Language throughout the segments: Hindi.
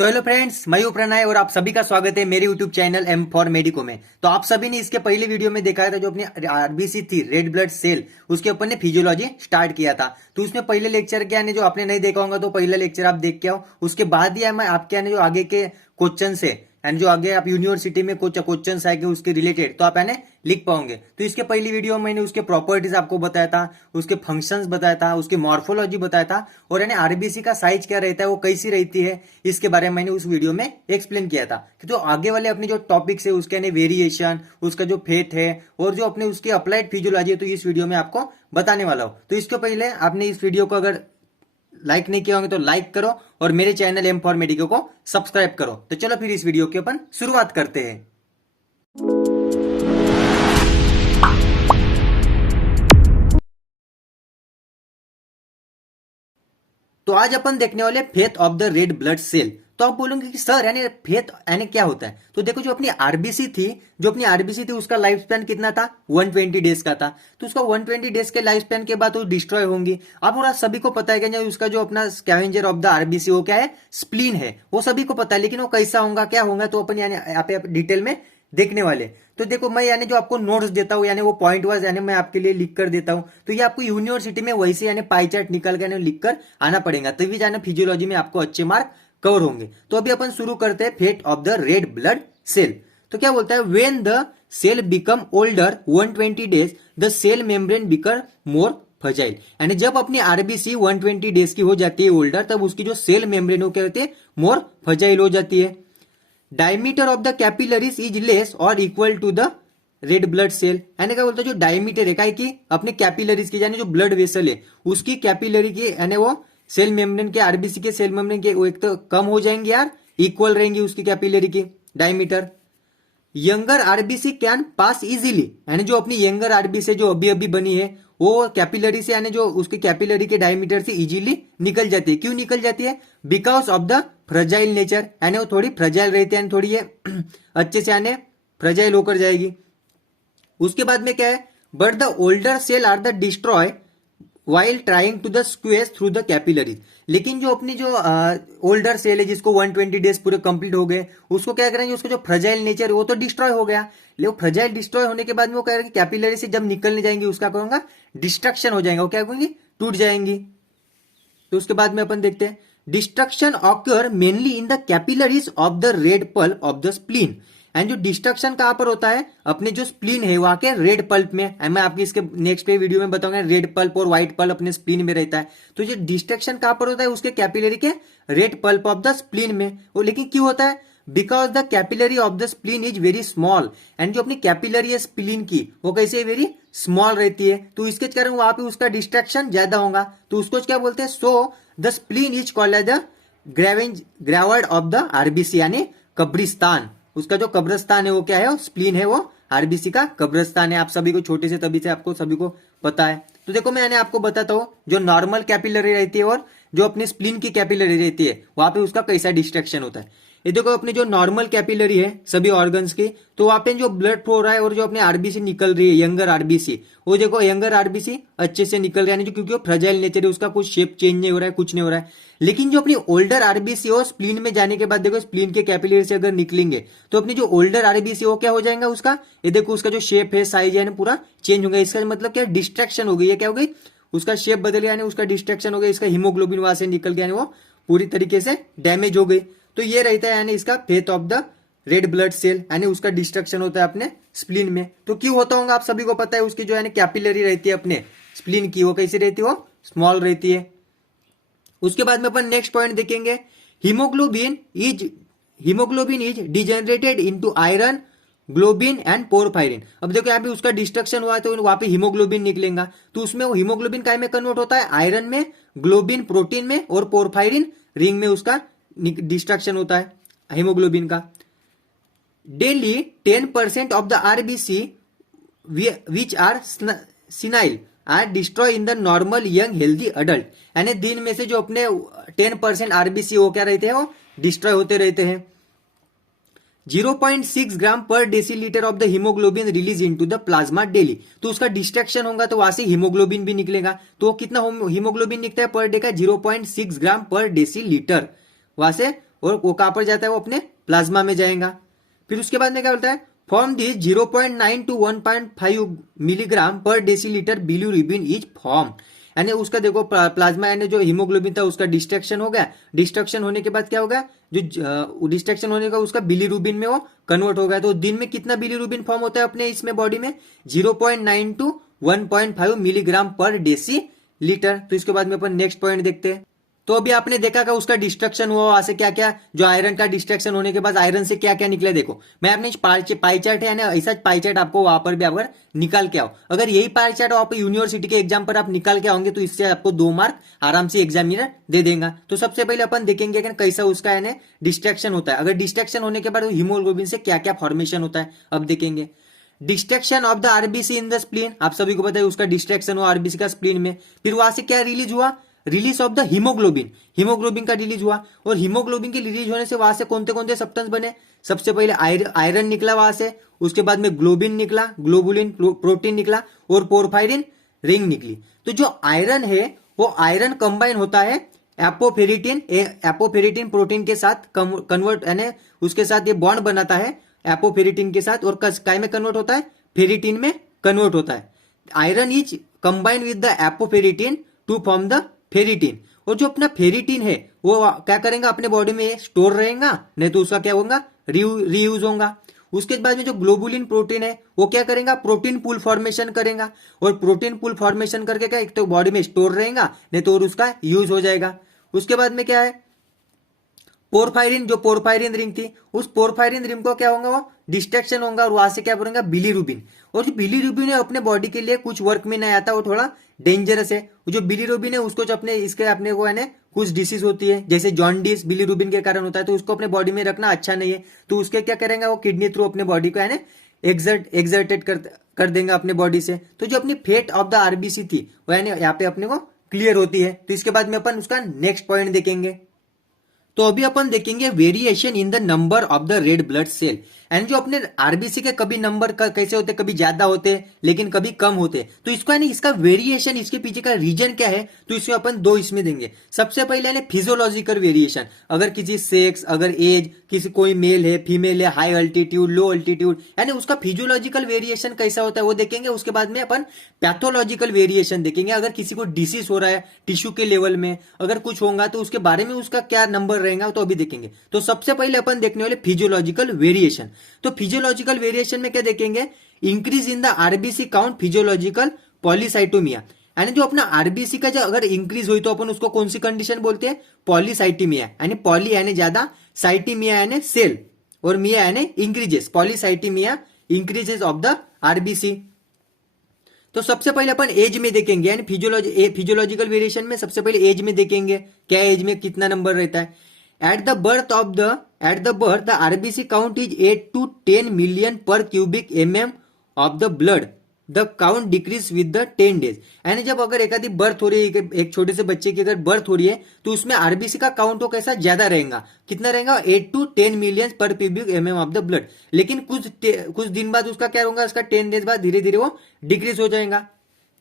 तो हेलो फ्रेंड्स, मैं हूं प्रणय और आप सभी का स्वागत है मेरे YouTube channel M for medico में। तो आप सभी ने इसके पहले वीडियो में देखा था जो अपनी आरबीसी थी, रेड ब्लड सेल, उसके ऊपर ने फिजियोलॉजी स्टार्ट किया था। तो उसमें पहले लेक्चर क्या है, जो आपने नहीं देखा होगा तो पहला लेक्चर आप देख के आओ। उसके बाद ही मैं आपके आने जो आगे के क्वेश्चन है एंड जो आगे आप यूनिवर्सिटी में कुछ क्वेश्चन आएंगे उसके रिलेटेड तो आप यानी लिख पाओगे। तो इसके पहली वीडियो में मैंने उसके प्रॉपर्टीज आपको बताया था, उसके फंक्शंस बताया था, उसकी मॉर्फोलॉजी बताया था और यानी आरबीसी का साइज क्या रहता है, वो कैसी रहती है, इसके बारे में मैंने उस वीडियो में एक्सप्लेन किया था। कि जो आगे वाले अपने जो टॉपिक्स है उसके यानी वेरिएशन, उसका जो फेथ है और जो अपने उसकी अप्लाइड फिजियोलॉजी है, तो इस वीडियो में आपको बताने वाला हूं। तो इसके पहले आपने इस वीडियो को अगर लाइक नहीं किया होंगे तो लाइक करो और मेरे चैनल एम फॉर मेडिको को सब्सक्राइब करो। तो चलो फिर इस वीडियो की अपन शुरुआत करते हैं। तो आज अपन देखने वाले fate of the red blood cell. तो आप बोलोगे कि सर यानी फेथ यानी क्या होता है। तो देखो, जो अपनी आरबीसी थी उसका लाइफ स्पैन कितना था, 120 डेज का था। तो उसका 120 डेज के लाइफ स्पैन के बाद वो डिस्ट्रॉय होंगी। अब पूरा सभी को पता है कि उसका जो अपना स्कैवेंजर ऑफ द आरबीसी वो क्या है, स्प्लीन है, वो सभी को पता है। लेकिन वो कैसा होगा, क्या होगा, तो अपन यानी यहाँ पे डिटेल में देखने वाले। तो देखो, मैं यानी जो आपको नोट्स देता हूँ यानी वो पॉइंट वाइज यानी मैं आपके लिए लिख कर देता हूँ। तो ये आपको यूनिवर्सिटी में वैसे यानी पाई चार्ट निकल कर लिख कर आना पड़ेगा, तभी जाना फिजियोलॉजी में आपको अच्छे मार्क कवर होंगे। तो अभी अपन शुरू करते हैं fate of the red blood cell. तो क्या बोलता है, when the cell become older 120 days the cell membrane become more fragile. यानी जब अपनी आरबीसी 120 डेज की हो जाती है ओल्डर, तब उसकी जो सेल मेम्ब्रेन वो क्या होती है, मोर फजाइल हो जाती है। Diameter of the capillaries is less और equal to the red blood cell. यानी क्या बोलते हैं, जो डायमीटर है काय की अपने कैपिलरीज की, यानी जो ब्लड वेसल है उसकी कैपिलरी की, यानी वो सेल मेम्ब्रेन के, आरबीसी के सेल मेम्ब्रेन के वो एक तो कम हो जाएंगे यार, इक्वल रहेंगी उसकी कैपिलरी की diameter. Younger RBC can pass easily, यानी जो अपनी यंगर आरबीसी जो अभी अभी बनी है वो कैपिलरी से, यानी जो उसके कैपिलरी के डायमीटर से इजीली निकल जाती है। क्यों निकल जाती है, because of the fragile nature, यानी वो थोड़ी फ्रजाइल रहती है, थोड़ी ये अच्छे से यानी फ्रजाइल होकर जाएगी। उसके बाद में क्या है, but the older cell are the destroy while trying to the squeeze through the capillaries. लेकिन जो अपनी जो ओल्डर सेल है जिसको 120 डेज पूरे कंप्लीट हो गए, उसको क्या करेंगे, उसका जो फ्रजाइल नेचर है वो तो डिस्ट्रॉय हो गया, लेकिन फ्रजाइल डिस्ट्रॉय होने के बाद में वो कह रहे हैं कैपिलरी से जब निकलने जाएंगे उसका कहूंगा डिस्ट्रक्शन हो जाएगा, वो क्या कहेंगे, टूट जाएंगी। तो उसके बाद में अपन देखते हैं, destruction occur mainly in the capillaries of the red pulp of the spleen. And जो डिस्ट्रक्शन कहां पर होता है, अपने जो स्प्लीन है वहां के रेड पल्प में। मैं आपकी इसके नेक्स्ट वीडियो में बताऊंगा, रेड पल्प और व्हाइट पल्प अपने स्प्लीन में रहता है। तो जो डिस्ट्रक्शन कहां पर होता है, उसके कैपिलरी के red pulp of the spleen में। वो लेकिन क्यों होता है, because the capillary of the spleen is very small. And जो अपनी कैपिलरी है स्प्लीन की वो कैसे वेरी स्मॉल रहती है, तो इसके कारण वहां पे उसका डिस्ट्रक्शन ज्यादा होगा। तो उसको क्या बोलते हैं, so the spleen is called as the graveyard of the RBC, यानी कब्रिस्तान। उसका जो कब्रिस्तान है वो क्या है, स्प्लीन है, वो आरबीसी का कब्रिस्तान है। आप सभी को छोटे से तभी से आपको सभी को पता है। तो देखो, मैंने आपको बताता हूं, जो नॉर्मल कैपिलरी रहती है और जो अपनी स्प्लीन की कैपिलरी रहती है वहां पे उसका कैसा डिस्ट्रक्शन होता है। ये देखो, अपनी जो नॉर्मल कैपिलरी है सभी ऑर्गन्स की, तो वहां पे जो ब्लड फ्लो रहा है और जो अपने आरबीसी निकल रही है, यंगर आरबीसी, वो देखो यंगर आरबीसी अच्छे से निकल रहा है, जो क्योंकि वो फ्रजाइल नेचर है, उसका कुछ शेप चेंज नहीं हो रहा है, कुछ नहीं हो रहा है। लेकिन जो अपनी ओल्डर आरबीसी हो, स्प्लीन में जाने के बाद देखो, स्प्लीन के कैपिलरी से अगर निकलेंगे तो अपनी जो ओल्डर आरबीसी हो क्या हो जाएगा, उसका ये देखो, उसका जो शेप है, साइज है, पूरा चेंज होगा। इसका मतलब क्या, डिस्ट्रक्शन हो गई है, क्या हो गई, उसका शेप बदल गया, यानी उसका डिस्ट्रक्शन हो गया, इसका हीमोग्लोबिन वहां से निकल गया, वो पूरी तरीके से डैमेज हो गई। तो ये रहता है यानी इसका fate of the red blood cell, यानी उसका डिस्ट्रक्शन होता है अपने स्प्लीन में। तो क्यों होता होगा आप सभी को पता है, उसकी जो है कैपिलरी रहती है अपने स्प्लीन की, वो कैसी रहती है, वो स्मॉल रहती है। उसके बाद में अपन नेक्स्ट पॉइंट देखेंगे, haemoglobin is degenerated into iron, globin and porphyrin. अब देखो यहाँ पे उसका डिस्ट्रक्शन हुआ है तो वहां पे हीमोग्लोबिन निकलेगा, तो उसमें वो हीमोग्लोबिन काय में कन्वर्ट होता है, आयरन में, ग्लोबिन प्रोटीन में और पोरफायरिन रिंग में उसका डिस्ट्रक्शन होता है हीमोग्लोबिन का। Daily 10% of the RBC which are senile are destroy in the normal young healthy adult. यानी दिन में से जो अपने 10% आरबीसी वो क्या रहते हैं, वो डिस्ट्रॉय होते रहते हैं। 0.6 ग्राम पर decilitre of the haemoglobin release into the plasma daily. तो उसका डिस्ट्रक्शन होगा तो वहां से हीमोग्लोबिन भी निकलेगा। तो कितना हीमोग्लोबिन निकलता है पर डे का, 0.6 ग्राम पर डेसीलीटर, वहां से और वो कहां पर जाता है, वो अपने प्लाज्मा में जाएगा। फिर उसके बाद में क्या बोलता है, फॉर्म दी 0.9 to 1.5 मिलीग्राम पर डेसीलीटर बिलीरुबिन इज फॉर्म। यानी उसका देखो प्लाज्मा यानी जो हीमोग्लोबिन था उसका डिस्ट्रक्शन हो गया, डिस्ट्रक्शन होने के बाद क्या होगा, जो डिस्ट्रक्शन होने का उसका बिलीरुबिन में वो कन्वर्ट हो गया। तो दिन में कितना बिलीरुबिन फॉर्म होता है अपने इसमें बॉडी में, 0.9 to 1.5 मिलीग्राम पर डेसी लीटर। तो इसके बाद में अपन नेक्स्ट पॉइंट देखते हैं। तो अभी आपने देखा कि उसका डिस्ट्रक्शन हुआ, वहां से क्या क्या, जो आयरन का डिस्ट्रक्शन होने के बाद आयरन से क्या क्या निकले। देखो मैं अपने पाई चार्ट है ना, ऐसा पाई चार्ट आपको वहां पर भी अगर निकाल के आओ, अगर यही पाई चार्ट आप यूनिवर्सिटी के एग्जाम पर आप निकाल के आओगे तो इससे आपको 2 मार्क आराम से एग्जामिनर दे देगा। तो सबसे पहले अपन देखेंगे कि कैसा उसका है डिस्ट्रक्शन होता है। अगर डिस्ट्रक्शन होने के बाद हीमोग्लोबिन से क्या क्या फॉर्मेशन होता है अब देखेंगे। Destruction of the RBC in the spleen, आप सभी को पता है उसका डिस्ट्रक्शन हुआ आरबीसी का स्प्लीन में। फिर वहां से क्या रिलीज हुआ, release of the haemoglobin, haemoglobin का रिलीज हुआ। और हीमोग्लोबिन के रिलीज होने से वहां से कौन कौन से सब्सटेंस बने, सबसे पहले आयरन निकला वहां से, उसके बाद में ग्लोबिन निकला, ग्लोबुलिन प्रोटीन निकला और पोरफायरिन रिंग निकली। तो जो आयरन है वो आयरन कंबाइन होता है एपोफेरिटिन प्रोटीन के साथ कन्वर्ट, यानी उसके साथ ये बॉन्ड बनाता है एपोफेरिटिन के साथ, और काय में कन्वर्ट होता है, फेरिटिन में कन्वर्ट होता है। Iron is combine with the apoferritin to form the ferritin. और जो अपना फेरिटिन है वो क्या करेगा, अपने बॉडी में स्टोर रहेगा, नहीं तो उसका क्या होगा, रीयूज होगा। उसके बाद में जो ग्लोबुलिन प्रोटीन है वो क्या करेगा, प्रोटीन पूल फॉर्मेशन करेगा, और प्रोटीन पूल फॉर्मेशन करके क्या, एक तो बॉडी में स्टोर रहेगा, नहीं तो और उसका यूज हो जाएगा। उसके बाद में क्या है, पोरफायरिन, जो पोरफायरिन रिंग थी, उस पोरफायरिन रिंग को क्या होगा, वो डिस्ट्रक्शन होगा, और वहां से क्या बनेगा, बिलीरुबिन। और जो बिलीरुबिन है अपने बॉडी के लिए कुछ वर्क में नहीं आता, वो थोड़ा डेंजरस है। जो बिलीरुबिन है उसको जो अपने को है ना कुछ डिसीज होती है, जैसे जॉन्डिस बिलीरुबिन के कारण होता है, तो उसको अपने बॉडी में रखना अच्छा नहीं है। तो उसके क्या करेंगे, वो किडनी थ्रू अपने बॉडी को है ना एक्सर्टेड कर देंगे अपने बॉडी से। तो जो अपनी फेट ऑफ द आरबीसी थी वो है ना यहाँ पे अपने को क्लियर होती है। तो इसके बाद में अपन उसका नेक्स्ट पॉइंट देखेंगे। तो अभी अपन देखेंगे variation in the number of the red blood cell. And जो अपने आरबीसी के कभी नंबर कैसे होते, कभी ज्यादा होते लेकिन कभी कम होते, तो इसको यानी इसका वेरिएशन, इसके पीछे का रीजन क्या है, तो इसमें अपन 2 इसमें देंगे। सबसे पहले यानी फिजियोलॉजिकल वेरिएशन, अगर किसी सेक्स, अगर एज, किसी कोई मेल है, फीमेल है, हाई अल्टीट्यूड, लो अल्टीट्यूड, यानी उसका फिजियोलॉजिकल वेरिएशन कैसा होता है वो देखेंगे। उसके बाद में अपन पैथोलॉजिकल वेरिएशन देखेंगे, अगर किसी को डिसीज हो रहा है टिश्यू के लेवल में, अगर कुछ होगा तो उसके बारे में उसका क्या नंबर रहेगा, तो अभी देखेंगे। तो सबसे पहले अपन देखने वाले फिजियोलॉजिकल वेरिएशन। तो फिजियोलॉजिकल वेरिएशन में क्या देखेंगे, increase in the RBC count, physiological polycythemia, यानी जो अपना आरबीसी का जो अगर इंक्रीज हुई तो अपन उसको कौन सी कंडीशन बोलते हैं, पॉलीसाइटिमिया, यानी पॉली यानी ज्यादा, साइटिमिया यानी सेल, और मिया यानी increases, polycythemia increases of the RBC. तो सबसे पहले अपन एज में देखेंगे, यानी फिजियोलॉजिकल वेरिएशन में सबसे पहले एज में देखेंगे, क्या एज में कितना नंबर रहता है। At the birth the RBC count is 8 to 10 million per cubic mm of the blood. The count decrease with the 10 days. यानी जब अगर एक आदि बर्थ हो रही है, एक छोटे से बच्चे की अगर बर्थ हो रही है, तो उसमें आरबीसी का काउंट हो कैसा ज्यादा रहेगा, कितना रहेगा, 8 to 10 मिलियन पर cubic mm of the blood. लेकिन कुछ दिन बाद उसका क्या होगा, उसका 10 डेज बाद धीरे धीरे वो डिक्रीज हो जाएगा।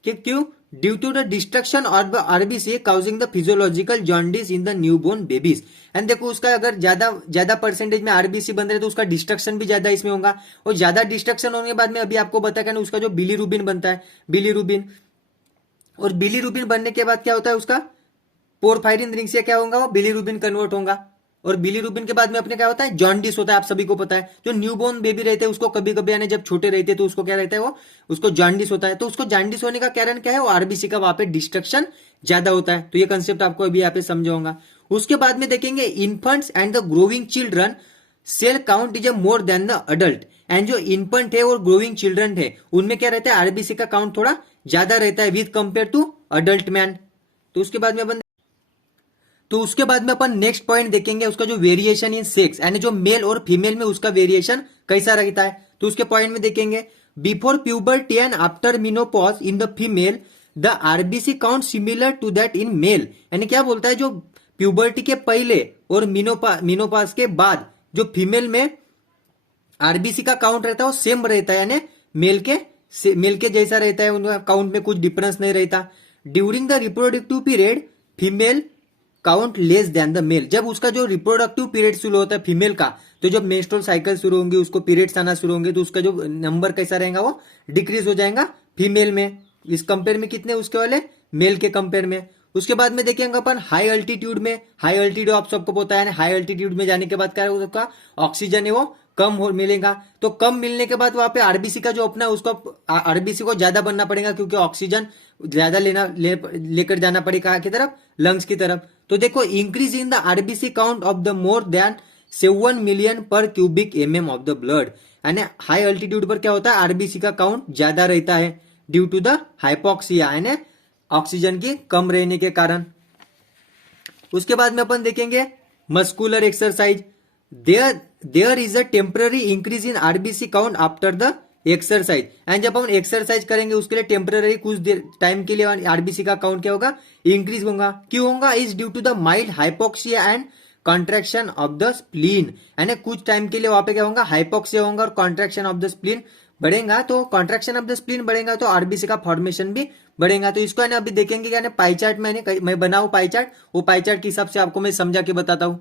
क्यों, due to the destruction of RBC causing the physiological jaundice in the newborn babies. And देखो उसका अगर ज्यादा परसेंटेज में आरबीसी बन रहे तो उसका डिस्ट्रक्शन भी ज्यादा इसमें होगा, और ज्यादा डिस्ट्रक्शन होने के बाद में अभी आपको बताया ना उसका जो बिलीरुबिन बनता है, बिलीरुबिन, और बिलीरुबिन बनने के बाद क्या होता है, उसका पोरफायरिन रिंग से क्या होगा, वो बिलीरुबिन कन्वर्ट होगा, और बिलीरुबिन के बाद में अपने क्या होता है, जॉन्डिस होता है। आप सभी को पता है जो न्यूबॉर्न बेबी रहते हैं उसको कभी कभी यानी जब छोटे रहते हैं तो उसको क्या रहता है, वो उसको जॉन्डिस होता है। तो उसको जॉन्डिस होने का कारण क्या है, वो आरबीसी का वहां पे डिस्ट्रक्शन ज्यादा होता है। तो ये कंसेप्ट आपको अभी यहाँ पे समझाऊंगा। उसके बाद में देखेंगे infants and the growing children cell count is more than the adult. And जो इन्फेंट है और ग्रोइंग चिल्ड्रन है उनमें क्या रहता है, आरबीसी का काउंट थोड़ा ज्यादा रहता है with compare to adult man. तो उसके बाद में अपन नेक्स्ट पॉइंट देखेंगे, उसका जो वेरिएशन इन सेक्स, यानी जो मेल और फीमेल में उसका वेरिएशन कैसा रहता है। तो उसके पॉइंट में देखेंगे, before puberty and after menopause in the female the RBC count similar to that in male. यानी क्या बोलता है, जो प्यूबर्टी के पहले और मिनोपॉज के बाद जो फीमेल में आरबीसी का काउंट रहता है वो सेम रहता है, यानी मेल के जैसा रहता है, उनका काउंट में कुछ डिफरेंस नहीं रहता। During the reproductive period female count less than the male, जब उसका जो रिप्रोडक्टिव पीरियड शुरू होता है फीमेल का, तो जब मेंस्ट्रुअल साइकिल शुरू होंगे, उसको पीरियड्स आना शुरू होंगे, तो उसका जो नंबर कैसा रहेगा, वो डिक्रीज हो जाएगा फीमेल में, इस कंपेयर में कितने उसके वाले मेल के कंपेयर में। उसके बाद में देखेंगे अपन हाई अल्टीट्यूड में, हाई अल्टीट्यूड आप सबको पता है, हाई अल्टीट्यूड में जाने के बाद क्या होगा, ऑक्सीजन है वो कम हो मिलेगा, तो कम मिलने के बाद वहां पे आरबीसी का जो अपना उसको आरबीसी को ज्यादा बनना पड़ेगा, क्योंकि ऑक्सीजन ज्यादा लेकर जाना पड़ेगा की तरफ, लंग्स की तरफ। तो देखो increase in the RBC count of the more than 7 million पर cubic mm of the blood, यानी हाई अल्टीट्यूड पर क्या होता है, आरबीसी का काउंट ज्यादा रहता है ड्यू टू द हाइपोक्सिया, यानी ऑक्सीजन की कम रहने के कारण। उसके बाद में अपन देखेंगे muscular exercise, there is a temporary increase in RBC count after the exercise, and जब हम एक्सरसाइज करेंगे उसके लिए टेम्पररी कुछ देर टाइम के लिए आरबीसी का काउंट क्या होगा, इंक्रीज होगा। क्यों होगा, is due to the mild hypoxia and contraction of the spleen, यानी कुछ टाइम के लिए वहां पे क्या होगा, हाइपोक्सिया होगा और कॉन्ट्रैक्शन ऑफ द स्प्लीन बढ़ेगा, तो कॉन्ट्रैक्शन ऑफ द स्प्लीन बढ़ेगा तो आरबीसी का फॉर्मेशन भी बढ़ेगा। तो इसको है ना अभी देखेंगे क्या, पाई चार्ट मैं बनाऊ पाई चार्ट, वो पाई चार्ट के हिसाब से आपको मैं समझा के बताता हूं।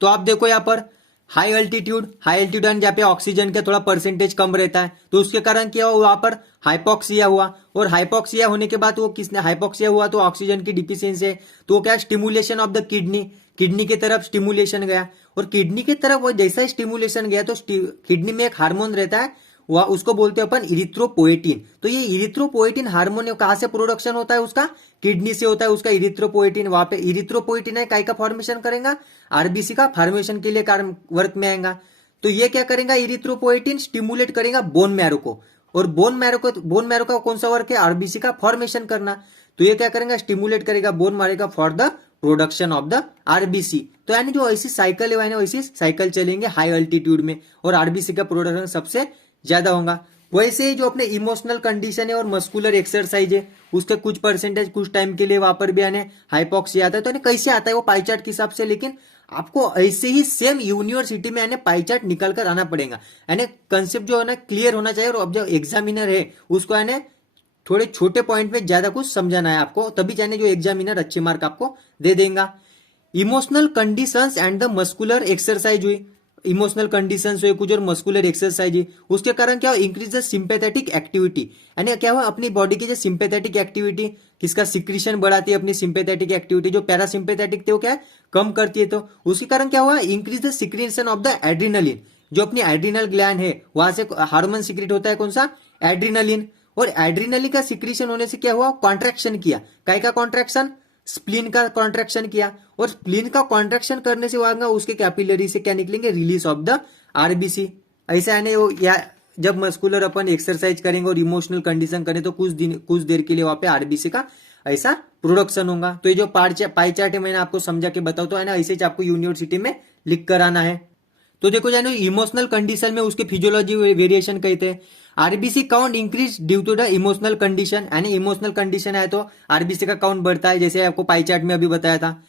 तो आप देखो यहाँ पर हाई अल्टीट्यूड जहाँ पे ऑक्सीजन का थोड़ा परसेंटेज कम रहता है, तो उसके कारण क्या हुआ, वहां पर हाइपोक्सिया हुआ, और हाइपोक्सिया होने के बाद वो किसने हाइपोक्सिया हुआ, तो ऑक्सीजन की डिफिशियंसी है, तो क्या स्टिमुलेशन ऑफ द किडनी की तरफ स्टिमुलेशन गया, और किडनी की तरफ वो जैसा स्टिमुलेशन गया तो किडनी में एक हार्मोन रहता है, वह उसको बोलते हैं अपन इरिथ्रोपोएटिन। तो ये इरिथ्रोपोएटिन हार्मोन कहां से प्रोडक्शन होता है, उसका किडनी से होता है, उसका इरिथ्रोपोएटिन, वहां पे इरिथ्रोपोएटिन है काय का फॉर्मेशन करेगा, आरबीसी का फॉर्मेशन के लिए कारण वर्क में आएगा। तो ये क्या करेगा, इरिथ्रोपोएटिन स्टिमुलेट करेगा बोन मैरो को, और बोन मैरो का कौन सा वर्क है, आरबीसी का फॉर्मेशन करना। तो ये क्या करेगा, स्टिमुलेट करेगा बोन मैरो का for the production of the RBC. तो यानी जो ऐसी साइकिल है वैसी साइकिल चलेंगे हाई अल्टीट्यूड में, और आरबीसी का प्रोडक्शन सबसे ज्यादा होगा। वैसे ही जो अपने इमोशनल कंडीशन है और मस्कुलर एक्सरसाइज है, उसके कुछ परसेंटेज कुछ टाइम के लिए वहां पर भी आने हाइपोक्सिया आता है, तो कैसे आता है वो पाई चार्ट के हिसाब से, लेकिन आपको ऐसे ही सेम यूनिवर्सिटी में यानी पाई चार्ट निकल कर आना पड़ेगा, यानी कंसेप्ट जो है ना क्लियर होना चाहिए, और अब जो एग्जामिनर है उसको यानी थोड़े छोटे पॉइंट में ज्यादा कुछ समझाना है आपको, तभी जाने जो एग्जामिनर अच्छे मार्क आपको दे देगा। Emotional conditions and the muscular exercise हुई, इमोशनल कंडीशंस हुए कुछ और मस्कुलर एक्सरसाइज है, उसके कारण क्या हो, इंक्रीज द सिंपैथेटिक एक्टिविटी, यानी क्या हुआ, अपनी बॉडी की जो सिंपैथेटिक एक्टिविटी किसका सिक्रीशन बढ़ाती है, अपनी सिंपैथेटिक एक्टिविटी जो पैरासिम्पैथेटिक थे वो क्या है कम करती है, तो उसके कारण क्या हुआ, increase the secretion of the adrenaline, जो अपनी एड्रीनल ग्लैंड है वहां से हार्मोन सिक्रीट होता है, कौन सा, एड्रीनलिन, और एड्रीनलिन का सिक्रीशन होने से क्या हुआ, कॉन्ट्रैक्शन किया, काय का कॉन्ट्रैक्शन, स्प्लीन का कॉन्ट्रैक्शन किया, और स्प्लीन का कॉन्ट्रैक्शन करने से होगा उसके कैपिलरी से क्या निकलेंगे, रिलीज ऑफ द आरबीसी। ऐसा है वो, या जब मस्कुलर अपन एक्सरसाइज करेंगे और इमोशनल कंडीशन करें तो कुछ देर के लिए वहां पे आरबीसी का ऐसा प्रोडक्शन होगा। तो ये जो पाई चार्ट है मैंने आपको समझा के बताऊं, तो है ना ऐसे आपको यूनिवर्सिटी में लिख कर आना है। तो देखो जानो इमोशनल कंडीशन में उसके फिजियोलॉजी वेरिएशन कहते हैं, RBC count increase due to the emotional condition, यानी इमोशनल कंडीशन है तो आरबीसी का काउंट बढ़ता है, जैसे आपको पाई चार्ट में अभी बताया था।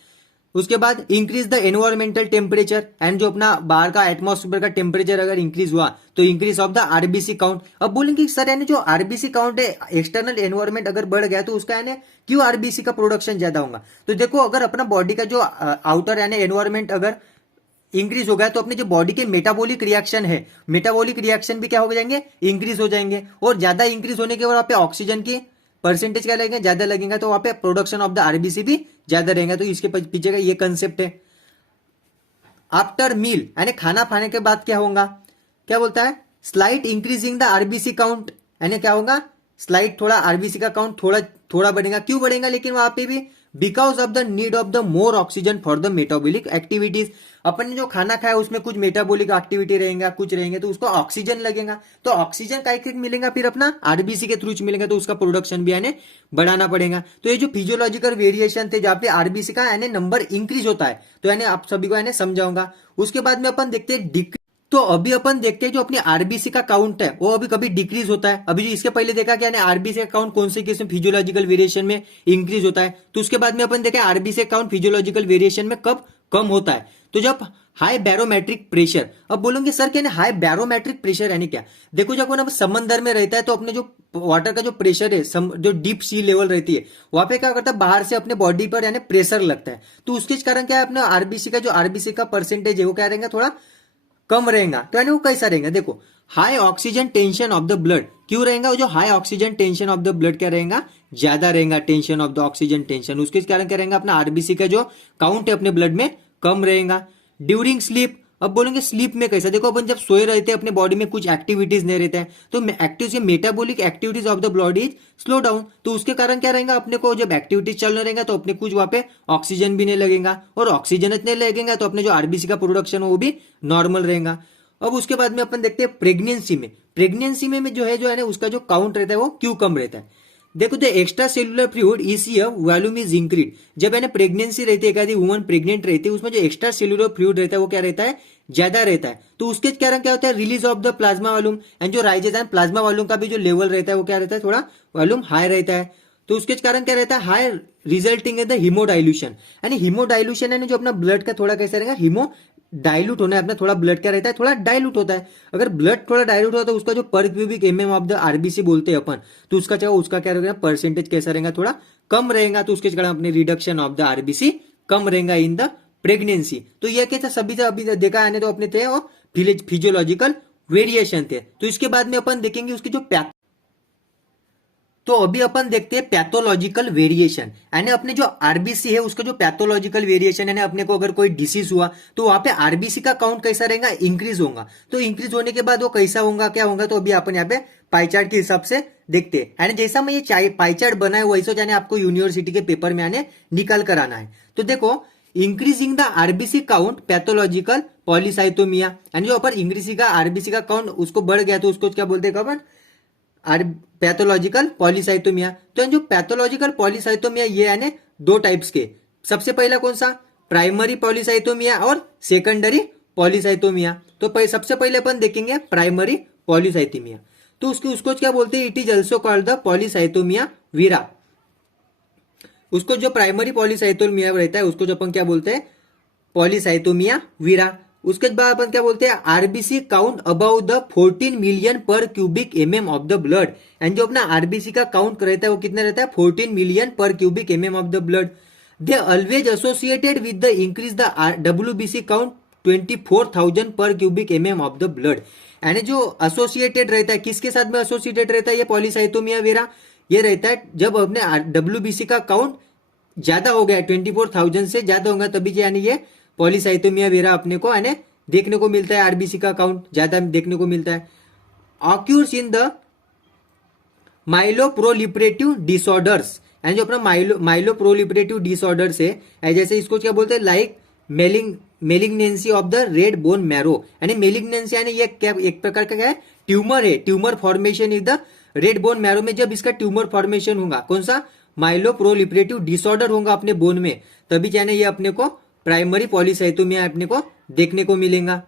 उसके बाद increase the environmental temperature, and जो अपना बाहर का एटमॉस्फेयर का टेम्परेचर अगर इंक्रीज हुआ तो increase of the RBC count. अब बोलेंगे सर यानी जो आरबीसी काउंट है, एक्सटर्नल एनवायरमेंट अगर बढ़ गया तो उसका यानी क्यों आरबीसी का प्रोडक्शन ज्यादा होगा, तो देखो अगर अपना बॉडी का जो आउटर यानी एनवायरमेंट अगर इंक्रीज हो गया तो अपने जो बॉडी के मेटाबॉलिक रिएक्शन है, मेटाबॉलिक रिएक्शन भी क्या हो जाएंगे, इंक्रीज हो जाएंगे, और ज्यादा इंक्रीज होने के बाद वहां पे ऑक्सीजन की परसेंटेज क्या लगेगा, ज्यादा लगेगा, तो वहां पे प्रोडक्शन ऑफ द आरबीसी भी ज्यादा रहेगा। तो इसके पीछे का ये कंसेप्ट है। आफ्टर मील यानी खाना खाने के बाद क्या होगा, क्या बोलता है, slight increasing the RBC count, यानी क्या होगा, स्लाइट थोड़ा आरबीसी का काउंट थोड़ा बढ़ेगा, क्यों बढ़ेगा, लेकिन वहां पे भी because of the need of the more oxygen for the metabolic activities, अपन ने जो खाना खाया उसमें कुछ मेटाबॉलिक एक्टिविटी रहेगा, कुछ रहेंगे तो उसको ऑक्सीजन लगेगा, तो ऑक्सीजन का मिलेगा फिर अपना आरबीसी के थ्रू मिलेगा, तो उसका प्रोडक्शन भी यानी बढ़ाना पड़ेगा। तो ये जो फिजियोलॉजिकल वेरिएशन थे जहाँ पे आरबीसी का यानी नंबर इंक्रीज होता है, तो यानी आप सभी को यानी समझाऊंगा। उसके बाद में अपन देखते हैं तो अभी अपन देखते हैं जो अपनी आरबीसी का काउंट है वो अभी कभी डिक्रीज होता है, अभी जो इसके पहले देखा कि आरबीसी का काउंट कौन से केस में फिजियोलॉजिकल वेरिएशन में इंक्रीज होता है, तो उसके बाद में अपन देखें आरबीसी का काउंट फिजियोलॉजिकल वेरिएशन में कब कम होता है। तो जब हाई बैरोमेट्रिक प्रेशर, अब बोलोगे सर क्या हाई बैरोमेट्रिक प्रेशर यानी क्या? देखो जब अपन समंदर में रहता है तो अपने जो वाटर का जो प्रेशर है, जो डीप सी लेवल रहती है, वहां पे क्या करता है, बाहर से अपने बॉडी पर यानी प्रेशर लगता है, तो उसके कारण क्या है, अपने आरबीसी का जो आरबीसी का परसेंटेज है वो क्या रहेगा, थोड़ा कम रहेगा। तो यानी वो कैसा रहेगा, देखो high oxygen tension of the blood क्यों रहेगा, जो high oxygen tension of the blood क्या रहेगा, ज्यादा रहेगा, tension of the oxygen tension, उसके कारण क्या रहेगा, अपना आरबीसी का जो काउंट है अपने ब्लड में कम रहेगा। ड्यूरिंग स्लीप, अब बोलेंगे स्लीप में कैसा, देखो अपन जब सोए रहते हैं अपने बॉडी में कुछ एक्टिविटीज नहीं रहता है, तो एक्टिव से metabolic activities of the body is slow down, तो उसके कारण क्या रहेगा, अपने को जब एक्टिविटीज चलने रहेगा तो अपने कुछ वहां पे ऑक्सीजन भी नहीं लगेगा, और ऑक्सीजन नहीं लगेगा तो अपने जो आरबीसी का प्रोडक्शन वो भी नॉर्मल रहेगा। अब उसके बाद में अपन देखते हैं प्रेगनेंसी में, प्रेगनेंसी में जो है ना उसका जो काउंट रहता है वो क्यों कम रहता है। देखो the extra cellular fluid ECF volume is increase, जब है प्रेगनेंसी रहती है, यदि वुमन प्रेग्नेंट रहती है, उसमें जो एक्स्ट्रा सेलुलर फ्लूइड रहता है वो क्या रहता है, ज्यादा रहता है, तो उसके कारण क्या होता है, release of the plasma volume, and जो राइजेस एंड प्लाज्मा वॉल्यूम का भी जो लेवल रहता है वो क्या रहता है, थोड़ा वॉल्यूम हाई रहता है, तो उसके कारण क्या रहता है, हाई रिजल्टिंग इन द हीमोडाइल्यूशन, यानी हीमोडाइल्यूशन यानी जो अपना ब्लड का थोड़ा कैसा रहेगा, हीमो डाइल्यूट होना है, अपना थोड़ा ब्लड क्या रहता है, थोड़ा डाइल्यूट होता है। अगर ब्लड थोड़ा डाइल्यूट होता है तो उसका जो पर cubic mm of the RBC बोलते हैं अपन, तो उसका चाहे उसका क्या रहेगा, परसेंटेज कैसा रहेगा, थोड़ा कम रहेगा, तो उसके कारण अपने रिडक्शन ऑफ द आरबीसी कम रहेगा इन द प्रेगनेंसी। तो ये क्या सभी से अभी देखा आने तो अपने थे और फिजियोलॉजिकल वेरिएशन थे। तो इसके बाद में अपन देखेंगे उसके जो तो अभी अपन देखते हैं पैथोलॉजिकल वेरिएशन, यानी अपने जो आरबीसी है उसका जो पैथोलॉजिकल वेरिएशन है, अपने को अगर कोई डिसीज हुआ तो वहां पे आरबीसी का काउंट कैसा रहेगा, इंक्रीज होगा, तो इंक्रीज होने के बाद वो कैसा होगा, क्या होगा, तो अभी अपन यहाँ पे पाई चार्ट के हिसाब से देखते हैं, यानी जैसा मैं ये पाई चार्ट बनाया वैसा जाने आपको यूनिवर्सिटी के पेपर में आने निकाल कर आना है। तो देखो increasing the RBC count pathological polycythemia, यानी जो अपन इंक्रीजिंग का आरबीसी का काउंट उसको बढ़ गया तो उसको क्या बोलते हैं अपन, पैथोलॉजिकल पॉलीसाइथोमिया। तो जो पैथोलॉजिकल पॉलीसाइथोमिया ये यानी दो टाइप्स के, सबसे पहला कौन सा, प्राइमरी पॉलीसाइथोमिया और सेकेंडरी पॉलीसाइथोमिया। तो सबसे पहले अपन देखेंगे प्राइमरी पॉलीसाइथोमिया, तो उसको क्या बोलते हैं, it is also called the polycythemia vera. उसको जो प्राइमरी पॉलीसाइथोमिया रहता है उसको जो अपन क्या बोलते हैं, पॉलीसाइथोमिया वीरा। उसके बाद अपन क्या बोलते हैं, RBC count above the 14 million पर cubic mm of the blood, and जो अपना आरबीसी का काउंट रहता है वो कितना रहता है, 14 मिलियन पर cubic mm of the blood. They always associated with the increase the WBC count 24,000 पर cubic mm of the blood, यानी जो एसोसिएटेड रहता है, किसके साथ में एसोसिएटेड रहता है ये पॉलीसाइथोमिया वेरा, ये रहता है जब अपने डब्ल्यूबीसी का काउंट ज्यादा हो गया, 24,000 से ज्यादा होगा तभी यानी ये पॉलीसाइथोमिया वेरा अपने को यानी देखने को मिलता है, आरबीसी का काउंट ज्यादा देखने को मिलता है। ऑक्यूर्स इन द माइलोप्रोलिफरेटिव डिसऑर्डर्स, यानी जो अपना माइलोप्रोलिफरेटिव डिसऑर्डर्स है, जैसे इसको क्या बोलते हैं, like malignancy of the red bone marrow, यानी मेलिग्नेंसी यानी ये क्या एक प्रकार का क्या है, ट्यूमर है, tumour formation is the red bone marrow में, जब इसका ट्यूमर फॉर्मेशन होगा, कौन सा, माइलोप्रोलिफरेटिव डिसऑर्डर होगा अपने बोन में, तभी यानी ये अपने को प्राइमरी पॉलीसाइथोमिया अपने को देखने को मिलेगा।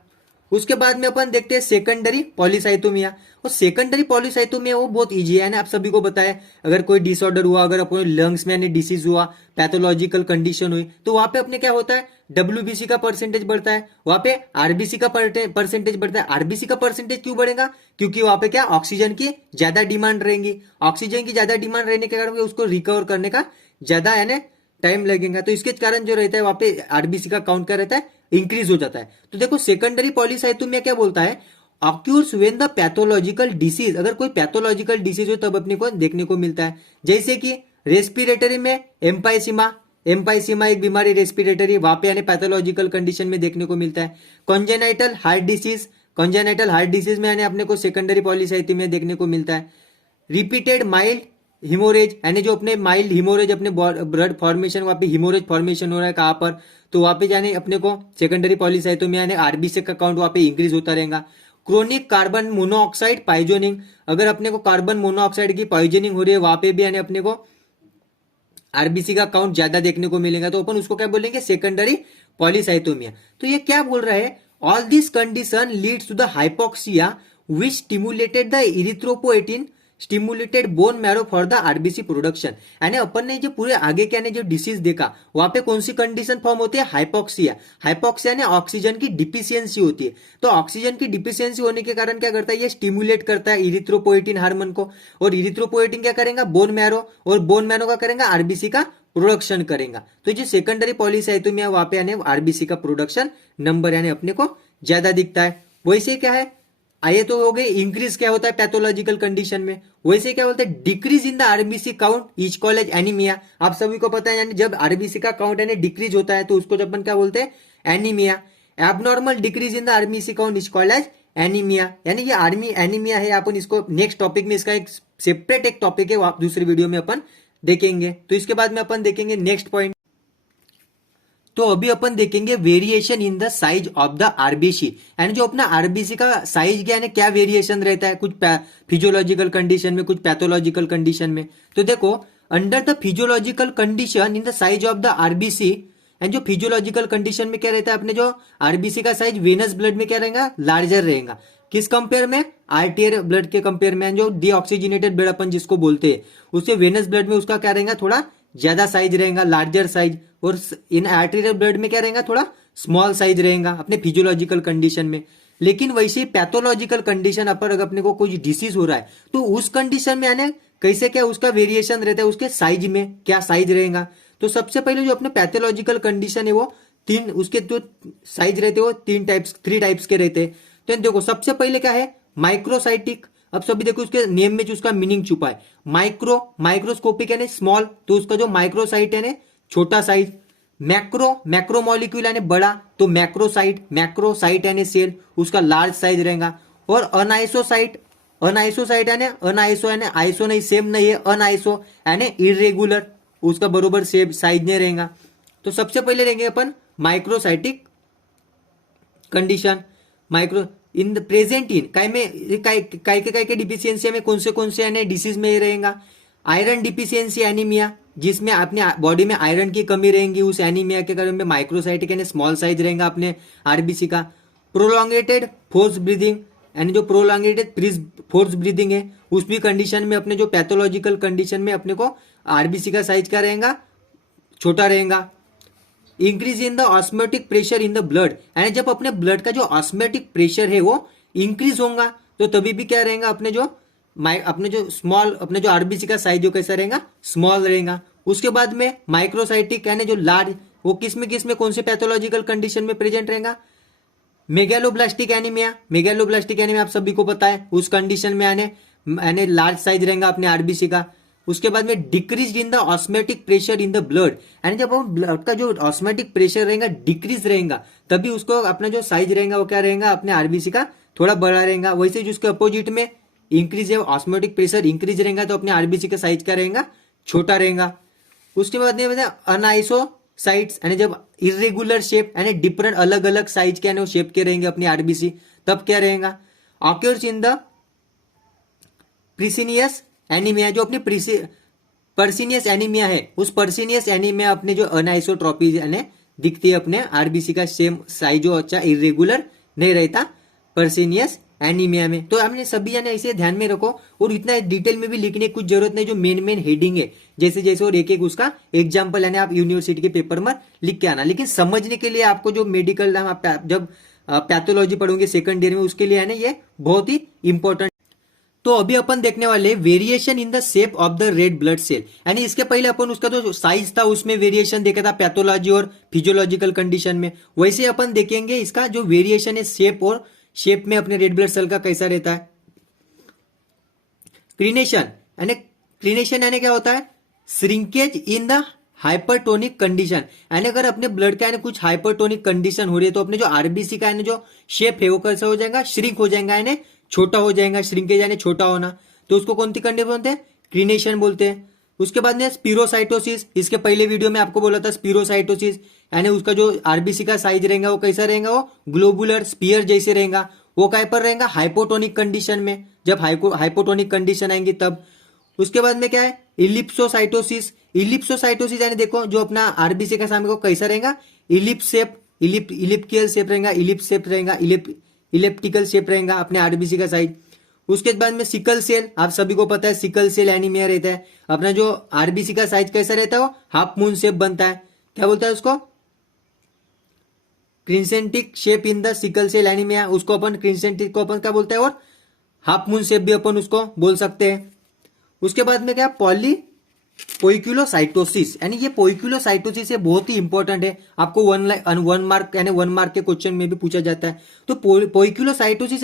उसके बाद में अपन देखते हैं सेकेंडरी पॉलीसाइथोमिया, और सेकेंडरी पॉलीसाइथोमिया वो बहुत इजी है ना, आप सभी को बताया, अगर कोई डिसऑर्डर हुआ, अगर अपने लंग्स में डिसीज हुआ, पैथोलॉजिकल कंडीशन हुई, तो वहां पे अपने क्या होता है, डब्ल्यूबीसी का परसेंटेज बढ़ता है, वहां पे आरबीसी का परसेंटेज बढ़ता है। आरबीसी का परसेंटेज क्यों बढ़ेगा, क्योंकि वहां पे क्या ऑक्सीजन की ज्यादा डिमांड रहेंगी, ऑक्सीजन की ज्यादा डिमांड रहने के कारण उसको रिकवर करने का ज्यादा यानी टाइम लगेगा, तो इसके कारण जो रहता है वहां पे आरबीसी का काउंट क्या रहता है, इंक्रीज हो जाता है। तो देखो सेकेंडरी पॉलीसाइथोमिया क्या बोलता है, ऑक्यूर्स व्हेन द पैथोलॉजिकल डिसीज, अगर कोई पैथोलॉजिकल डिसीज हो तब अपने को देखने को मिलता है, जैसे कि रेस्पिरेटरी में एम्पाइसीमा, एम्पाइसीमा एक बीमारी रेस्पिरेटरी, वहां पे यानी पैथोलॉजिकल कंडीशन में देखने को मिलता है। Congenital heart disease, congenital heart disease में यानी अपने को सेकेंडरी पॉलीसाइथोमिया देखने को मिलता है। रिपीटेड माइल्ड हिमोरेज, यानी जो अपने माइल्ड हिमोरेज, अपने ब्लड फॉर्मेशन, वहां पे हिमोरेज फॉर्मेशन हो रहा है कहां पर, तो वहां पे जाने अपने को सेकेंडरी पॉलीसाइथोमिया यानी आरबीसी का काउंट वहां पे इंक्रीज होता रहेगा। क्रोनिक कार्बन मोनोऑक्साइड पॉइजनिंग, अगर अपने को कार्बन मोनोऑक्साइड की पॉइजनिंग हो रही है वहां पे भी यानी अपने को आरबीसी का काउंट ज्यादा देखने को मिलेगा, तो अपन उसको क्या बोलेंगे, सेकेंडरी पॉलीसाइथोमिया। तो ये क्या बोल रहा है, all this condition leads to the hypoxia which stimulated the erythropoietin stimulated bone marrow for the RBC production. यानी अपन ने जो पूरे आगे के जो डिसीज देखा वहां पे कौन सी कंडीशन फॉर्म होती है, हाइपोक्सिया। हाइपोक्सिया ने ऑक्सीजन की डिफिशियंसी होती है। तो ऑक्सीजन की डिफिशियंसी होने के कारण क्या करता है, ये स्टिमुलेट करता है इरिथ्रोपोएटिन हार्मोन को, और इरिथ्रोपोएटिन क्या करेगा, बोन मैरो, और बोन मैरो का करेगा आरबीसी का प्रोडक्शन करेगा। तो जो सेकेंडरी पॉलीसाइथोमिया वहां पे यानी आरबीसी का प्रोडक्शन नंबर यानी अपने को ज्यादा दिखता है। वैसे क्या है, आइए तो हो गए इंक्रीज क्या होता है पैथोलॉजिकल कंडीशन में। वैसे क्या बोलते हैं, decrease in the RBC count is called as anaemia. आप सभी को पता है यानी जब आरबीसी का काउंट यानी डिक्रीज होता है तो उसको जब अपन क्या बोलते हैं, anaemia. Abnormal decrease in the RBC count is called as anaemia. यानी ये आर्मी एनीमिया है। अपन इसको नेक्स्ट टॉपिक में, इसका एक सेपरेट एक टॉपिक है, वो आप दूसरी वीडियो में अपन देखेंगे। तो इसके बाद में अपन देखेंगे नेक्स्ट पॉइंट। तो अभी अपन देखेंगे variation in the size of the RBC. यानी जो अपना आरबीसी का साइज क्या है, क्या वेरिएशन रहता है, कुछ फिजियोलॉजिकल कंडीशन में, कुछ पैथोलॉजिकल कंडीशन में। तो देखो, under the physiological condition in the size of the RBC, and जो फिजियोलॉजिकल कंडीशन में क्या रहता है, अपने जो आरबीसी का साइज वेनस ब्लड में क्या रहेगा, लार्जर रहेगा। किस कंपेयर में, आर्टियर ब्लड के कंपेयर में। जो डीऑक्सीजनेटेड ब्लड अपन जिसको बोलते हैं, उससे वेनस ब्लड में उसका क्या रहेगा, थोड़ा ज्यादा साइज रहेगा, लार्जर साइज। और इन आर्टिरियल ब्लड में क्या रहेगा, थोड़ा स्मॉल साइज रहेगा अपने फिजियोलॉजिकल कंडीशन में। लेकिन वैसे पैथोलॉजिकल कंडीशन पर अगर अपने को कोई डिसीज हो रहा है तो उस कंडीशन में यानी कैसे क्या उसका वेरिएशन रहता है, उसके साइज में क्या साइज रहेगा। तो सबसे पहले जो अपने पैथोलॉजिकल कंडीशन है वो तीन, उसके जो साइज रहते हैं वो थ्री टाइप्स के रहते हैं। तो देखो, सबसे पहले क्या है, माइक्रोसाइटिक। अब सभी देखो उसके नेम में जो उसका मीनिंग छुपा है, माइक्रो, माइक्रोस्कोपिक यानी स्मॉल, तो उसका जो माइक्रोसाइट है छोटा साइज। मैक्रो, मैक्रोमोलिक्यूल यानी बड़ा, तो मैक्रोसाइट, मैक्रोसाइट यानी सेल, उसका लार्ज साइज रहेगा। और अनआइसोसाइट, अनआइसोसाइट यानी अनआइसो यानी आइसो नहीं, सेम नहीं है, अनआइसो यानी इरेगुलर, उसका बरोबर सेम साइज नहीं रहेगा। तो सबसे पहले रहेंगे अपन microcytic condition. Micro in the present in काय में काय के डिफिशियंसी में कौन से यानी डिसीज में रहेगा, आयरन डिफिशियंसी एनीमिया, जिसमें अपने बॉडी में आयरन की कमी रहेगी, उस एनीमिया के कारण में माइक्रोसाइटिक यानी स्मॉल साइज रहेगा अपने आरबीसी का। प्रोलॉन्गेटेड फोर्स ब्रीदिंग, यानी जो प्रोलॉन्गेटेड फोर्स ब्रीदिंग है उस भी कंडीशन में अपने जो पैथोलॉजिकल कंडीशन में अपने को आरबीसी का साइज क्या रहेगा, छोटा रहेगा। Increase in the osmotic pressure in the blood, यानी जब अपने ब्लड का जो ऑस्मोटिक प्रेशर है वो इंक्रीज होगा तो तभी भी क्या रहेगा, अपने जो स्मॉल, अपने जो आरबीसी का साइज जो कैसा रहेगा, स्मॉल रहेगा। उसके बाद में माइक्रोसाइटिक यानी जो लार्ज, वो किस में कौन से पैथोलॉजिकल कंडीशन में प्रेजेंट रहेगा, मेगालोब्लास्टिक एनीमिया। मेगालोब्लास्टिक एनीमिया आप सभी को पता है, उस कंडीशन में यानी लार्ज साइज रहेगा अपने आरबीसी का। उसके बाद में decrease in the osmotic pressure in the blood, यानी जब ब्लड का जो ऑस्मेटिक प्रेशर रहेगा डिक्रीज रहेगा तभी उसको अपना जो साइज रहेगा वो क्या रहेगा, अपने आरबीसी का थोड़ा बड़ा रहेगा। वैसे जिसके अपोजिट में इंक्रीज है, ऑस्मोटिक प्रेशर इंक्रीज रहेगा तो अपने आरबीसी का साइज क्या रहेगा, छोटा रहेगा। उसके बाद में अनआइसोसाइट्स, यानी जब इरेगुलर शेप यानी डिफरेंट अलग अलग साइज के शेप के रहेंगे अपनी आरबीसी, तब क्या रहेगा, ऑक्यूर्स इन द प्रिसिनियस एनीमिया। जो अपनी पर्सिनियस एनीमिया है, उस पर्सिनियस एनीमिया अपने जो अनआइसोट्रॉपी यानी दिखती है अपने आरबीसी का सेम साइज जो अच्छा इरेगुलर नहीं रहता पर्सिनियस एनीमिया में। तो हमने सभी यानी ऐसे ध्यान में रखो, और इतना डिटेल में भी लिखने की कुछ जरूरत नहीं, जो मेन हेडिंग है जैसे जैसे और एक उसका एग्जाम्पल यानी आप यूनिवर्सिटी के पेपर में लिख के आना। लेकिन समझने के लिए आपको जो मेडिकल जब पैथोलॉजी पढ़ोगे सेकंड ईयर में, उसके लिए है ना ये बहुत ही इंपॉर्टेंट। तो अभी अपन देखने वाले variation in the shape of the red blood cell, यानी इसके पहले अपन उसका जो साइज था उसमें वेरिएशन देखा था पैथोलॉजी और फिजियोलॉजिकल कंडीशन में। वैसे अपन देखेंगे इसका जो वेरिएशन है शेप में अपने रेड ब्लड सेल का कैसा रहता है। क्रीनेशन यानी क्या होता है, shrinkage in the hypertonic condition, यानी अगर अपने ब्लड का कुछ हाइपरटोनिक कंडीशन हो रही है तो अपने जो आरबीसी का जो शेप है वो कैसा हो जाएगा, श्रिंक हो जाएगा, यानी छोटा हो जाएगा। श्रिंकेज यानी छोटा होना, तो उसको कौन सी कंडीशन बोलते हैं, क्रीनेशन बोलते हैं। उसके बाद में स्पीरोसाइटोसिस, इसके पहले वीडियो में आपको बोला था स्पीरोसाइटोसिस, यानी उसका जो आरबीसी का साइज रहेगा वो कैसा रहेगा, वो ग्लोबुलर स्पीयर जैसे रहेगा। वो काय पर रहेगा, हाइपोटोनिक कंडीशन में, जब हाइपोटोनिक कंडीशन आएंगी तब। उसके बाद में क्या है, इलिप्सोसाइटोसिस। इलिप्सोसाइटोसिस यानी देखो जो अपना आरबीसी का सामने को कैसा रहेगा, इलिप्स शेप, इलिप्टिकल शेप रहेगा, इलिप्स शेप रहेगा, इलिप्टिकल शेप रहेगा अपने आरबीसी का साइज। उसके बाद में सिकल सेल, आप सभी को पता है सिकल सेल एनीमिया रहता है। अपना जो आरबीसी का साइज कैसा रहता है, वो हाफ मून शेप बनता है। क्या बोलता है उसको? Crescentic shape in the sickle cell anemia. उसको अपन क्रिसेंटिक को अपन क्या बोलते हैं, और हाफ मून शेप भी अपन उसको बोल सकते हैं। उसके बाद में क्या, पोइक्यूलोसाइटोसिस, यानी ये पोइक्यूलोसाइटोसिस ये बहुत ही इंपॉर्टेंट है, आपको वन मार्क के क्वेश्चन में भी पूछा जाता है। तो पोइक्यूलोसाइटोसिस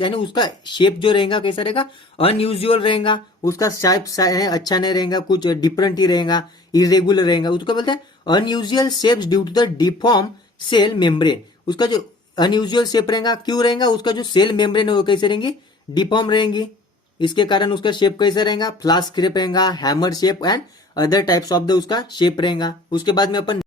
यानी उसका शेप जो रहेगा कैसा रहेगा, अनयूजुअल रहेगा, उसका शेप अच्छा नहीं रहेगा, कुछ डिफरेंट ही रहेगा, इरेगुलर रहेगा। उसको बोलते हैं unusual shapes due to the deform cell membrane. उसका जो अनयूजुअल शेप रहेगा, क्यों रहेगा, उसका जो सेल मेम्ब्रेन है वो कैसे रहेंगी, डिफॉर्म रहेंगी। इसके कारण उसका शेप कैसा रहेगा, फ्लास्क शेप रहेगा, hammer shape and other types of the उसका शेप रहेगा। उसके बाद में अपन,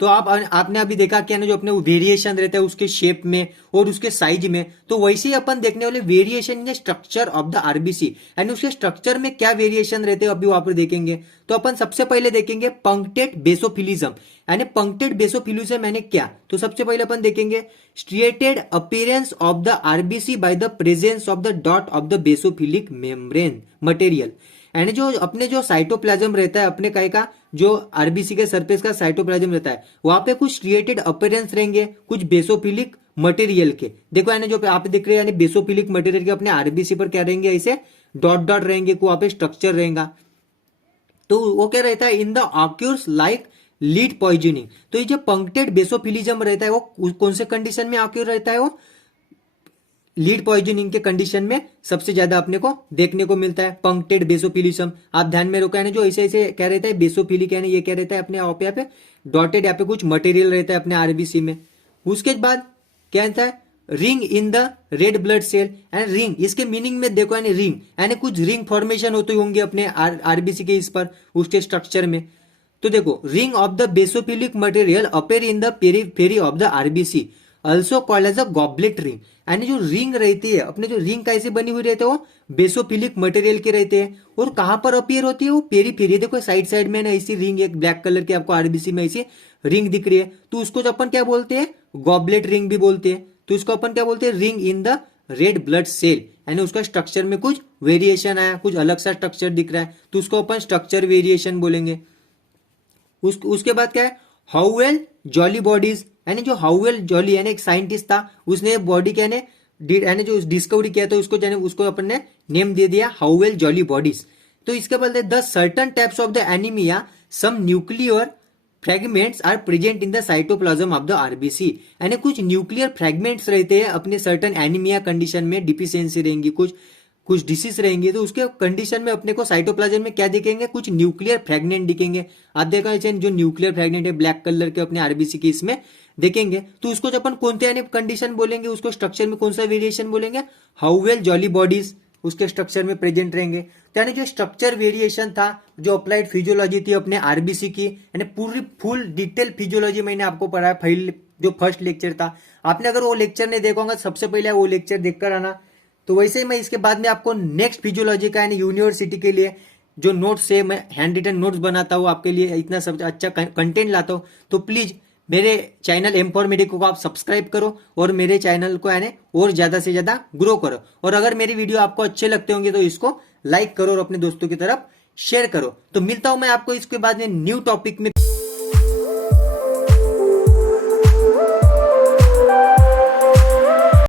तो आपने अभी देखा क्या ना, जो अपने वेरिएशन रहता है उसके शेप में और उसके साइज में, तो वैसे ही अपन देखने वाले variation in the structure of the RBC, and उसके स्ट्रक्चर में क्या वेरिएशन रहते हैं अभी वहां पर देखेंगे। तो अपन सबसे पहले देखेंगे पंक्टेड बेसोफिलिज्म, यानी पंक्टेड बेसोफिलिज्म यानी क्या। तो सबसे पहले अपन देखेंगे striated appearance of the RBC by the presence of the dot of the basophilic membrane material, यानी जो अपने जो साइटोप्लाज्म रहता है अपने काय का, जो आरबीसी के सरफेस का साइटोप्लाज्म रहता है, वहां पे कुछ क्रिएटेड अपीयरेंस रहेंगे कुछ बेसोफिलिक मटेरियल के। देखो यानी जो आप देख रहे हैं, यानी बेसोफिलिक मटेरियल के अपने आरबीसी पर क्या रहेंगे, ऐसे डॉट डॉट रहेंगे, वहां पे स्ट्रक्चर रहेगा। तो वो क्या रहता है, in the occurs like lead poisoning. तो ये जो पंक्टेड बेसोफिलिज्म रहता है वो कौन से कंडीशन में ऑक्यूर रहता है, वो लीड पॉइजनिंग के कंडीशन में सबसे ज्यादा अपने को देखने को मिलता है पंक्टेड बेसोफिलिज्म। आप ध्यान में रखो, यानी जो ऐसे ऐसे क्या रहता है बेसोफिलिक, यानी ये क्या रहता है अपने आप यहाँ पे डॉटेड, यहाँ पे कुछ मटेरियल रहता है अपने आरबीसी में। उसके बाद क्या रहता है, ring in the red blood cell, and ring इसके मीनिंग में देखो, यानी रिंग यानी कुछ रिंग फॉर्मेशन होते होंगे अपने आरबीसी के इस पर उसके स्ट्रक्चर में। तो देखो ring of the basophilic material appear in the periphery of the RBC, also called as a goblet ring. यानी जो रिंग रहती है अपने, जो रिंग कैसे बनी हुई रहती है, वो बेसोफिलिक मटेरियल के रहते हैं। और कहां पर अपीयर होती है, वो पेरीफेरी। देखो साइड साइड में ना ऐसी रिंग, एक ब्लैक कलर की आपको आरबीसी में ऐसी रिंग दिख रही है, तो उसको जो अपन क्या बोलते हैं, गॉबलेट रिंग भी बोलते हैं। तो उसको अपन क्या बोलते हैं, ring in the red blood cell, यानी उसका स्ट्रक्चर में कुछ वेरिएशन आया, कुछ अलग सा स्ट्रक्चर दिख रहा है, तो उसको अपन स्ट्रक्चर वेरिएशन बोलेंगे। उसके बाद क्या है, हाउवेल जॉली बॉडीज, यानी जो हाउवेल जॉली यानी एक साइंटिस्ट था, उसने बॉडी क्या यानी जो डिस्कवरी किया था उसको अपन ने नेम दे दिया हाउवेल जॉली बॉडीज। तो इसके बाद the certain types of the anaemia some nuclear fragments are present in the cytoplasm of the RBC, यानी कुछ न्यूक्लियर फ्रेगमेंट्स रहते हैं अपने सर्टन एनीमिया कंडीशन में, डिफिशियंसी रहेंगी, कुछ डिसीज रहेंगे, तो उसके कंडीशन में अपने को साइटोप्लाज्म में क्या दिखेंगे, कुछ न्यूक्लियर फ्रेगमेंट दिखेंगे। आप देखा जो न्यूक्लियर फ्रेगमेंट है ब्लैक कलर के अपने आरबीसी की इसमें देखेंगे, तो उसको जब अपन कौन से कंडीशन बोलेंगे, उसको स्ट्रक्चर में कौन सा वेरिएशन बोलेंगे, हाउवेल जॉली बॉडीज उसके स्ट्रक्चर में प्रेजेंट रहेंगे। यानी जो स्ट्रक्चर वेरिएशन था, जो अप्लाइड फिजियोलॉजी थी अपने आरबीसी की, यानी पूरी फुल डिटेल फिजियोलॉजी मैंने आपको पढ़ाया, जो फर्स्ट लेक्चर था। आपने अगर वो लेक्चर नहीं देखा होगा, सबसे पहले वो लेक्चर देखकर आना। तो वैसे ही मैं इसके बाद में आपको नेक्स्ट फिजियोलॉजी का यानी यूनिवर्सिटी के लिए जो नोट्स है, मैं हैंड रिटन नोट्स बनाता हूँ आपके लिए, इतना सब अच्छा कंटेंट लाता हूँ। तो प्लीज मेरे चैनल एम फॉर मेडिको को आप सब्सक्राइब करो और मेरे चैनल को यानी और ज्यादा से ज्यादा ग्रो करो। और अगर मेरी वीडियो आपको अच्छे लगते होंगे तो इसको लाइक करो और अपने दोस्तों की तरफ शेयर करो। तो मिलता हूं मैं आपको इसके बाद में न्यू टॉपिक में।